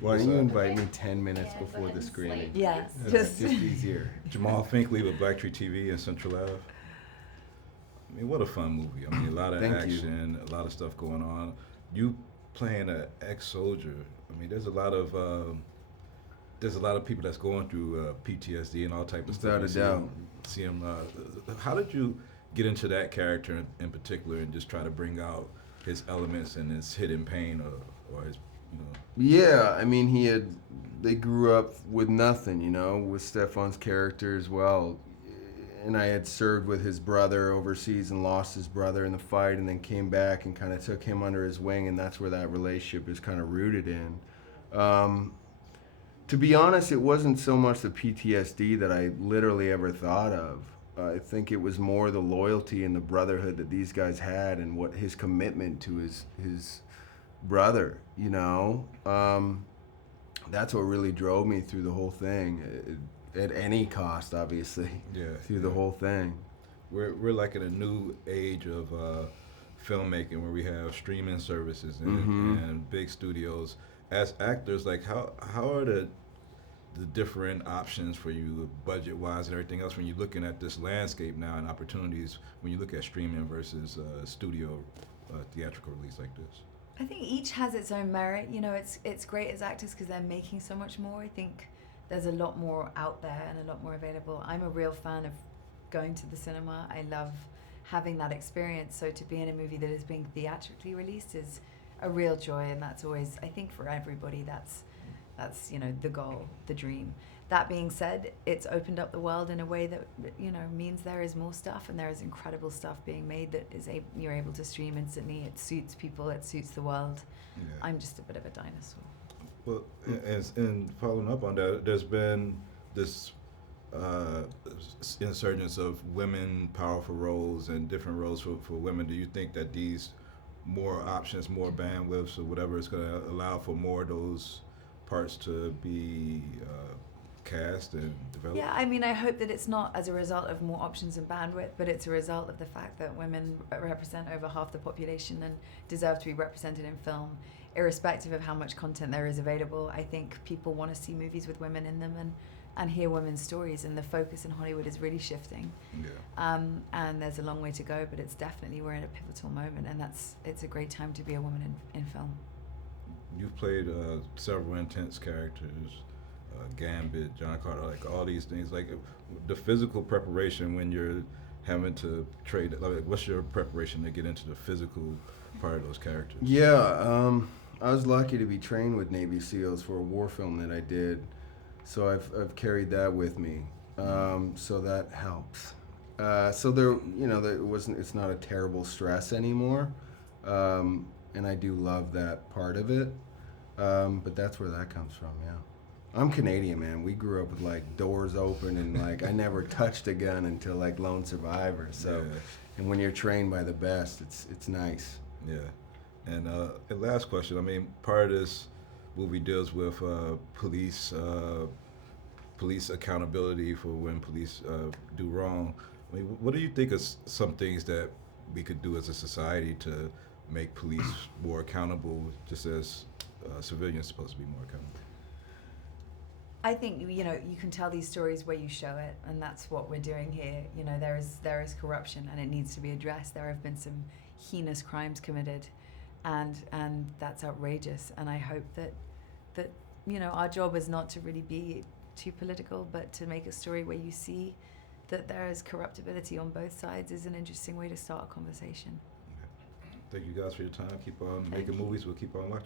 Why don't you invite me 10 minutes before the screening? Yeah, It's just easier. Jamal Finkley with Blacktree TV and Central Ave. I mean, what a fun movie. I mean, a lot of Thank you. action, a lot of stuff going on. You playing an ex-soldier. I mean, there's a lot of people that's going through PTSD and all type of stuff. Without a doubt. See them. How did you get into that character in particular and just try to bring out his elements and his hidden pain or his, you know? Yeah, I mean, they grew up with nothing, you know, with Stefan's character as well. And I had served with his brother overseas and lost his brother in the fight, and then came back and kind of took him under his wing, and that's where that relationship is kind of rooted in. To be honest, it wasn't so much the PTSD that I literally ever thought of. I think it was more the loyalty and the brotherhood that these guys had, and what his commitment to his brother, you know. That's what really drove me through the whole thing. At any cost, obviously. Yeah. Through the whole thing. We're like in a new age of filmmaking where we have streaming services and big studios. As actors, like how are the different options for you budget wise and everything else when you're looking at this landscape now and opportunities when you look at streaming versus studio theatrical release like this? I think each has its own merit. You know, it's great as actors because they're making so much more. I think there's a lot more out there and a lot more available. I'm a real fan of going to the cinema. I love having that experience. So to be in a movie that is being theatrically released is a real joy, and that's always, I think for everybody, that's you know, the goal, the dream. That being said, it's opened up the world in a way that, you know, means there is more stuff, and there is incredible stuff being made that you're able to stream instantly. It suits people, it suits the world. Yeah. I'm just a bit of a dinosaur. Well, and following up on that, there's been this insurgence of women, powerful roles, and different roles for women. Do you think that these more options, more bandwidths, or whatever is going to allow for more of those parts to be cast and developed? Yeah, I mean, I hope that it's not as a result of more options and bandwidth, but it's a result of the fact that women represent over half the population and deserve to be represented in film, irrespective of how much content there is available. I think people want to see movies with women in them and hear women's stories, and the focus in Hollywood is really shifting. Yeah. And there's a long way to go, but it's definitely, we're in a pivotal moment, and it's a great time to be a woman in film. You've played several intense characters, Gambit, John Carter, like all these things. Like the physical preparation when you're having to trade, like what's your preparation to get into the physical part of those characters? Yeah, I was lucky to be trained with Navy SEALs for a war film that I did, so I've carried that with me, so that helps. So there, you know, it's not a terrible stress anymore, and I do love that part of it, but that's where that comes from. Yeah, I'm Canadian, man. We grew up with like doors open, and like I never touched a gun until like Lone Survivor. So, Yeah. And when you're trained by the best, it's nice. Yeah. And the last question, I mean, part of this movie deals with police accountability for when police do wrong. I mean, what do you think is some things that we could do as a society to make police more accountable, just as civilians supposed to be more accountable? I think, you know, you can tell these stories where you show it, and that's what we're doing here. You know, there is corruption, and it needs to be addressed. There have been some heinous crimes committed, and that's outrageous. And I hope that you know, our job is not to really be too political, but to make a story where you see that there is corruptibility on both sides is an interesting way to start a conversation. Thank you guys for your time. Keep on making movies. We'll keep on watching.